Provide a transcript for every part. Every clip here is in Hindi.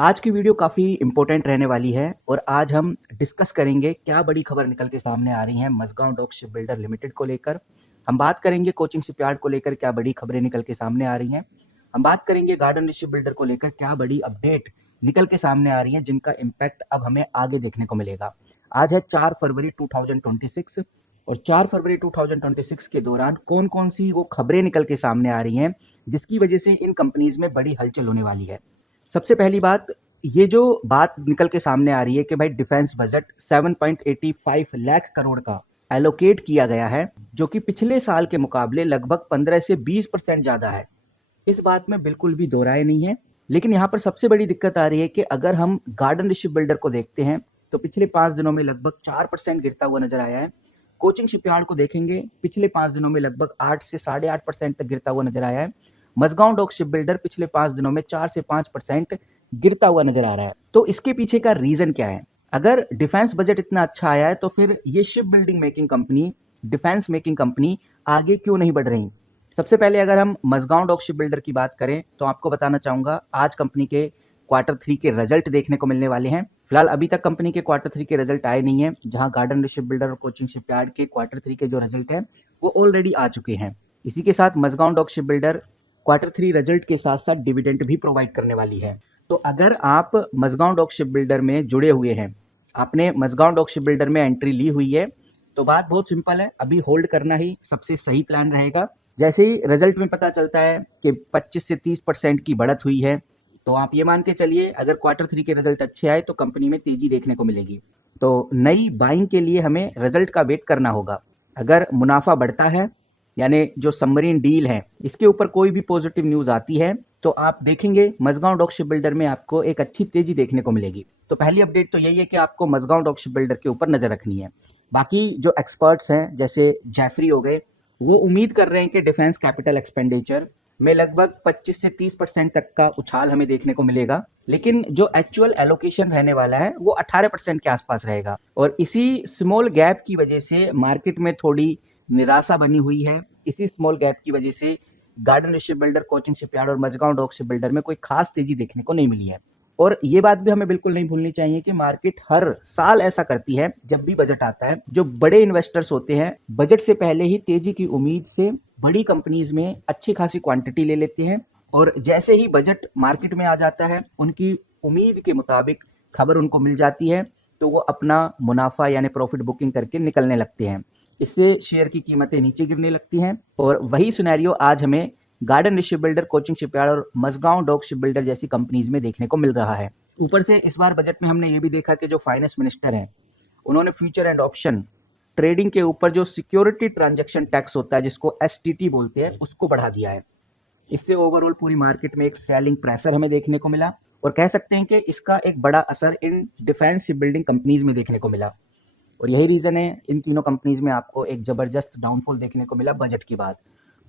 आज की वीडियो काफ़ी इम्पोर्टेंट रहने वाली है और आज हम डिस्कस करेंगे क्या बड़ी खबर निकल के सामने आ रही हैं Mazagon dock ship builder limited को लेकर। हम बात करेंगे कोचिंग शिपयार्ड को लेकर क्या बड़ी खबरें निकल के सामने आ रही हैं। हम बात करेंगे गार्डन शिप बिल्डर को लेकर क्या बड़ी अपडेट निकल के सामने आ रही हैं जिनका इम्पैक्ट अब हमें आगे देखने को मिलेगा। आज है 4 फरवरी 2026 और 4 फरवरी 2026 के दौरान कौन कौन सी वो खबरें निकल के सामने आ रही हैं जिसकी वजह से इन कंपनीज में बड़ी हलचल होने वाली है। सबसे पहली बात, ये जो बात निकल के सामने आ रही है कि भाई डिफेंस बजट 7.85 लाख करोड़ का एलोकेट किया गया है, जो कि पिछले साल के मुकाबले लगभग 15 से 20% ज़्यादा है। इस बात में बिल्कुल भी दो राय नहीं है। लेकिन यहाँ पर सबसे बड़ी दिक्कत आ रही है कि अगर हम गार्डन शिप बिल्डर को देखते हैं तो पिछले 5 दिनों में लगभग 4% गिरता हुआ नजर आया है। कोचिंग शिपयार्ड को देखेंगे, पिछले 5 दिनों में लगभग 8 से 8.5% तक गिरता हुआ नजर आया है। मझगांव डॉक शिप बिल्डर पिछले 5 दिनों में 4 से 5% गिरता हुआ नजर आ रहा है। तो इसके पीछे का रीजन क्या है? अगर डिफेंस बजट इतना अच्छा आया है तो फिर ये ship building making company, defence making company आगे क्यों नहीं बढ़ रही? सबसे पहले अगर हम मझगांव डॉक शिप बिल्डर की बात करें तो आपको बताना चाहूंगा आज कंपनी के Q3 के रिजल्ट देखने को मिलने वाले हैं। फिलहाल अभी तक कंपनी के Q3 के रिजल्ट आए नहीं है, जहां गार्डन शिप बिल्डर और कोचिंग शिपयार्ड के Q3 के जो रिजल्ट है वो ऑलरेडी आ चुके हैं। इसी के साथ Mazagon dock ship builder Q3 result के साथ साथ डिविडेंड भी प्रोवाइड करने वाली है। तो अगर आप मझगांव डॉक शिप बिल्डर में जुड़े हुए हैं, आपने मझगांव डॉक शिप बिल्डर में एंट्री ली हुई है, तो बात बहुत सिंपल है, अभी होल्ड करना ही सबसे सही प्लान रहेगा। जैसे ही रिजल्ट में पता चलता है कि 25 से 30% की बढ़त हुई है, तो आप ये मान के चलिए अगर Q3 के रिजल्ट अच्छे आए तो कंपनी में तेजी देखने को मिलेगी। तो नई बाइंग के लिए हमें रिजल्ट का वेट करना होगा। अगर मुनाफा बढ़ता है, यानी जो सबमरीन डील है इसके ऊपर कोई भी पॉजिटिव न्यूज़ आती है, तो आप देखेंगे मझगांव डॉक शिप बिल्डर में आपको एक अच्छी तेजी देखने को मिलेगी। तो पहली अपडेट तो यही है कि आपको मझगांव डॉक शिप बिल्डर के ऊपर नजर रखनी है। बाकी जो एक्सपर्ट्स हैं जैसे जैफरी हो गए, वो उम्मीद कर रहे हैं कि डिफेंस कैपिटल एक्सपेंडिचर में लगभग 25 से 30% तक का उछाल हमें देखने को मिलेगा, लेकिन जो एक्चुअल एलोकेशन रहने वाला है वो 18% के आसपास रहेगा। और इसी स्मॉल गैप की वजह से मार्केट में थोड़ी निराशा बनी हुई है। इसी स्मॉल गैप की वजह से garden ship builder, coaching shipyard और मझगांव डॉक शिप बिल्डर में कोई खास तेजी देखने को नहीं मिली है। और ये बात भी हमें बिल्कुल नहीं भूलनी चाहिए कि मार्केट हर साल ऐसा करती है, जब भी बजट आता है जो बड़े इन्वेस्टर्स होते हैं बजट से पहले ही तेजी की उम्मीद से बड़ी कंपनीज में अच्छी खासी क्वांटिटी ले लेते हैं, और जैसे ही बजट मार्केट में आ जाता है उनकी उम्मीद के मुताबिक खबर उनको मिल जाती है, तो वो अपना मुनाफा यानी प्रॉफिट बुकिंग करके निकलने लगते हैं। इससे शेयर की कीमतें नीचे गिरने लगती हैं, और वही सिनेरियो आज हमें garden ship builder, coaching shipyard और मझगांव डॉक शिप बिल्डर जैसी कंपनीज में देखने को मिल रहा है। ऊपर से इस बार बजट में हमने ये भी देखा कि जो फाइनेंस मिनिस्टर हैं उन्होंने फ्यूचर एंड ऑप्शन ट्रेडिंग के ऊपर जो सिक्योरिटी ट्रांजैक्शन टैक्स होता है जिसको STT बोलते हैं, उसको बढ़ा दिया है। इससे ओवरऑल पूरी मार्केट में एक सेलिंग प्रेशर हमें देखने को मिला, और कह सकते हैं कि इसका एक बड़ा असर in defence ship building companies में देखने को मिला। और यही रीज़न है इन तीनों कंपनीज में आपको एक ज़बरदस्त डाउनफॉल देखने को मिला बजट की बाद।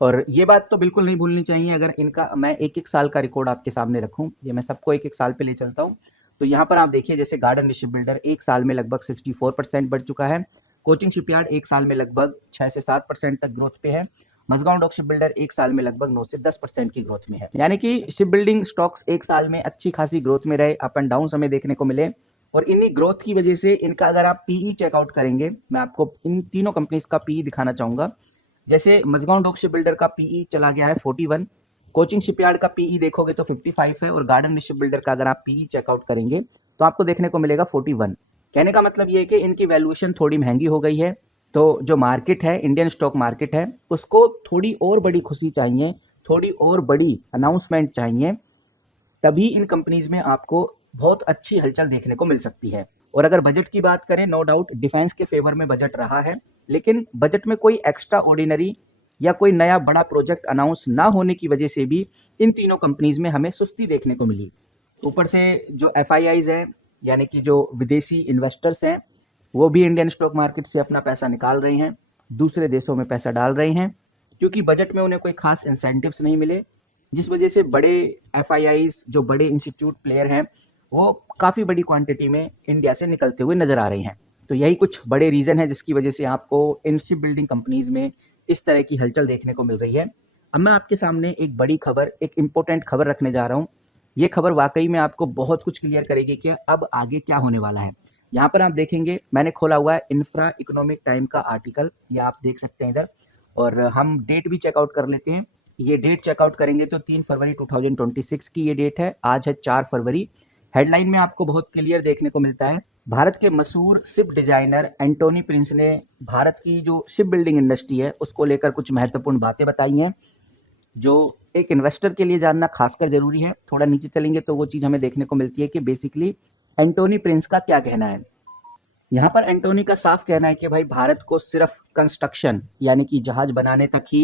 और ये बात तो बिल्कुल नहीं भूलनी चाहिए, अगर इनका मैं एक एक साल का रिकॉर्ड आपके सामने रखूं, ये मैं सबको एक एक साल पे ले चलता हूं, तो यहाँ पर आप देखिए जैसे गार्डन शिप बिल्डर एक साल में लगभग 64% बढ़ चुका है। कोचिंग शिपयार्ड एक साल में लगभग 6 से 7% तक ग्रोथ पे है। मझगांव डॉक शिप बिल्डर एक साल में लगभग 9 से 10% की ग्रोथ में है। यानी कि शिप बिल्डिंग स्टॉक्स एक साल में अच्छी खासी ग्रोथ में रहे, अप एंड डाउन हमें देखने को मिले। और इन्हीं ग्रोथ की वजह से इनका अगर आप पीई चेकआउट करेंगे, मैं आपको इन तीनों कंपनीज का पीई दिखाना चाहूंगा। जैसे मझगांव डॉक शिप बिल्डर का पीई चला गया है 41, कोचिंग शिपयार्ड का पीई देखोगे तो 55 है, और गार्डन शिप बिल्डर का अगर आप पीई चेकआउट करेंगे तो आपको देखने को मिलेगा 41। कहने का मतलब ये है कि इनकी वैल्यूएशन थोड़ी महंगी हो गई है। तो जो मार्केट है, इंडियन स्टॉक मार्केट है, उसको थोड़ी और बड़ी खुशी चाहिए, थोड़ी और बड़ी अनाउंसमेंट चाहिए, तभी इन कंपनीज में आपको बहुत अच्छी हलचल देखने को मिल सकती है। और अगर बजट की बात करें, नो डाउट डिफेंस के फेवर में बजट रहा है, लेकिन बजट में कोई एक्स्ट्रा ऑर्डिनरी या कोई नया बड़ा प्रोजेक्ट अनाउंस ना होने की वजह से भी इन तीनों कंपनीज में हमें सुस्ती देखने को मिली। ऊपर से जो FIIs हैं, यानी कि जो विदेशी इन्वेस्टर्स हैं, वो भी इंडियन स्टॉक मार्केट से अपना पैसा निकाल रहे हैं, दूसरे देशों में पैसा डाल रहे हैं, क्योंकि बजट में उन्हें कोई खास इंसेंटिव्स नहीं मिले, जिस वजह से बड़े FIIs, जो बड़े इंस्टीट्यूट प्लेयर हैं, वो काफ़ी बड़ी क्वांटिटी में इंडिया से निकलते हुए नजर आ रही हैं। तो यही कुछ बड़े रीज़न है जिसकी वजह से आपको इन शिप बिल्डिंग कंपनीज में इस तरह की हलचल देखने को मिल रही है। अब मैं आपके सामने एक बड़ी खबर, एक इंपॉर्टेंट खबर रखने जा रहा हूँ, ये खबर वाकई में आपको बहुत कुछ क्लियर करेगी कि अब आगे क्या होने वाला है। यहाँ पर आप देखेंगे, मैंने खोला हुआ है इंफ्रा इकोनॉमिक टाइम का आर्टिकल, ये आप देख सकते हैं इधर, और हम डेट भी चेकआउट कर लेते हैं। ये डेट चेकआउट करेंगे तो 3 फरवरी 2026 की ये डेट है, आज है 4 फरवरी। हेडलाइन में आपको बहुत क्लियर देखने को मिलता है, भारत के मशहूर शिप डिजाइनर एंटोनी प्रिंस ने भारत की जो शिप बिल्डिंग इंडस्ट्री है उसको लेकर कुछ महत्वपूर्ण बातें बताई हैं, जो एक इन्वेस्टर के लिए जानना खासकर जरूरी है। थोड़ा नीचे चलेंगे तो वो चीज़ हमें देखने को मिलती है कि बेसिकली एंटोनी प्रिंस का क्या कहना है। यहाँ पर एंटोनी का साफ कहना है कि भाई भारत को सिर्फ कंस्ट्रक्शन यानी कि जहाज बनाने तक ही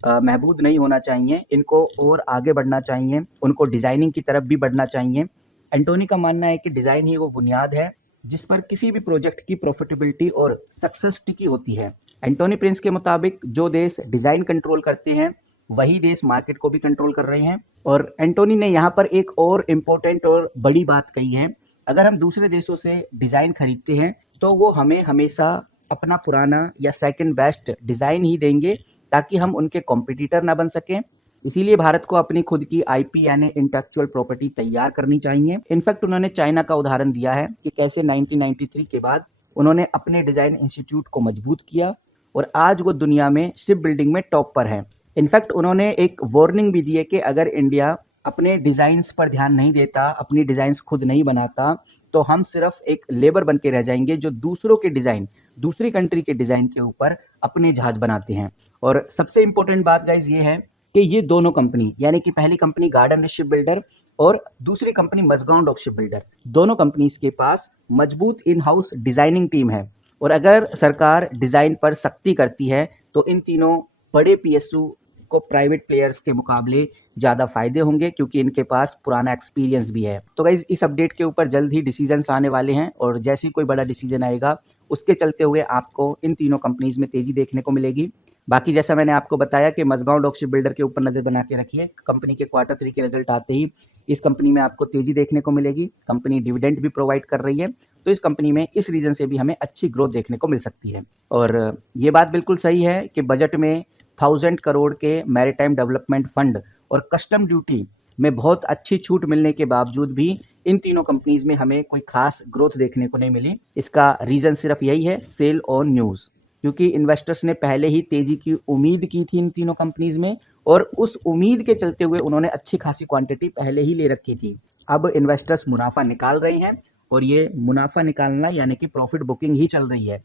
महबूद नहीं होना चाहिए, इनको और आगे बढ़ना चाहिए, उनको डिजाइनिंग की तरफ भी बढ़ना चाहिए। एंटोनी का मानना है कि डिजाइन ही वो बुनियाद है जिस पर किसी भी प्रोजेक्ट की प्रॉफिटेबिलिटी और सक्सेस टिकी होती है। एंटोनी प्रिंस के मुताबिक जो देश डिजाइन कंट्रोल करते हैं वही देश मार्केट को भी कंट्रोल कर रहे हैं। और एंटोनी ने यहाँ पर एक और इम्पोर्टेंट और बड़ी बात कही है, अगर हम दूसरे देशों से डिजाइन खरीदते हैं तो वो हमें हमेशा अपना पुराना या सेकंड बेस्ट डिजाइन ही देंगे ताकि हम उनके कॉम्पिटिटर ना बन सकें। इसीलिए भारत को अपनी खुद की आईपी यानी इंटेलेक्चुअल प्रॉपर्टी तैयार करनी चाहिए। इनफैक्ट उन्होंने चाइना का उदाहरण दिया है कि कैसे 1993 के बाद उन्होंने अपने डिजाइन इंस्टीट्यूट को मजबूत किया और आज वो दुनिया में शिप बिल्डिंग में टॉप पर है। इनफैक्ट उन्होंने एक वार्निंग भी दी है कि अगर इंडिया अपने डिजाइन्स पर ध्यान नहीं देता, अपनी डिजाइन्स खुद नहीं बनाता, तो हम सिर्फ एक लेबर बन के रह जाएंगे जो दूसरों के डिजाइन, दूसरी कंट्री के डिजाइन के ऊपर अपने जहाज बनाते हैं। और सबसे इंपॉर्टेंट बात गाइज ये है कि ये दोनों कंपनी यानी कि पहली कंपनी गार्डन शिप बिल्डर और दूसरी company Mazagon dock ship builder, दोनों कंपनीज के पास मजबूत इन हाउस डिजाइनिंग टीम है। और अगर सरकार डिजाइन पर सख्ती करती है तो इन तीनों बड़े पीएसयू को प्राइवेट प्लेयर्स के मुकाबले ज़्यादा फायदे होंगे क्योंकि इनके पास पुराना एक्सपीरियंस भी है। तो गाइज इस अपडेट के ऊपर जल्द ही डिसीजंस आने वाले हैं और जैसे ही कोई बड़ा डिसीजन आएगा उसके चलते हुए आपको इन तीनों कंपनीज में तेजी देखने को मिलेगी। बाकी जैसा मैंने आपको बताया कि मजगांव डॉक शिप बिल्डर के ऊपर नज़र बना के रखिए, कंपनी के क्वार्टर 3 के रिजल्ट आते ही इस कंपनी में आपको तेजी देखने को मिलेगी। कंपनी डिविडेंड भी प्रोवाइड कर रही है, तो इस कंपनी में इस रीजन से भी हमें अच्छी ग्रोथ देखने को मिल सकती है। और ये बात बिल्कुल सही है कि बजट में 1000 करोड़ के मैरीटाइम डेवलपमेंट फंड और कस्टम ड्यूटी में बहुत अच्छी छूट मिलने के बावजूद भी इन तीनों कंपनीज में हमें कोई खास ग्रोथ देखने को नहीं मिली। इसका रीजन सिर्फ यही है, सेल ऑन न्यूज़, क्योंकि इन्वेस्टर्स ने पहले ही तेजी की उम्मीद की थी इन तीनों कंपनीज में और उस उम्मीद के चलते हुए उन्होंने अच्छी खासी क्वांटिटी पहले ही ले रखी थी। अब इन्वेस्टर्स मुनाफा निकाल रहे हैं और ये मुनाफा निकालना यानी कि प्रॉफिट बुकिंग ही चल रही है।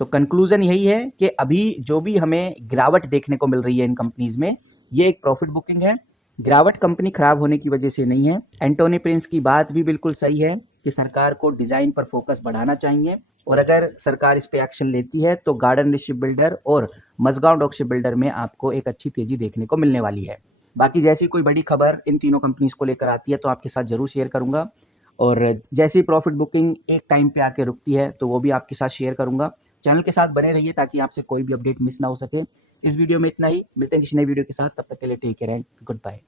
तो कंक्लूजन यही है कि अभी जो भी हमें गिरावट देखने को मिल रही है इन कंपनीज में, ये एक प्रॉफिट बुकिंग है। गिरावट कंपनी खराब होने की वजह से नहीं है। एंटोनी प्रिंस की बात भी बिल्कुल सही है कि सरकार को डिजाइन पर फोकस बढ़ाना चाहिए और अगर सरकार इस पे एक्शन लेती है तो गार्डन शिप बिल्डर और मजगांव डॉक शिप बिल्डर में आपको एक अच्छी तेजी देखने को मिलने वाली है। बाकी जैसी कोई बड़ी खबर इन तीनों कंपनीज को लेकर आती है तो आपके साथ जरूर शेयर करूंगा और जैसी प्रॉफिट बुकिंग एक टाइम पे आके रुकती है तो वो भी आपके साथ शेयर करूंगा। चैनल के साथ बने रहिए ताकि आपसे कोई भी अपडेट मिस ना हो सके। इस वीडियो में इतना ही, मिलते हैं किसी नई वीडियो के साथ, तब तक के लिए take care and good bye.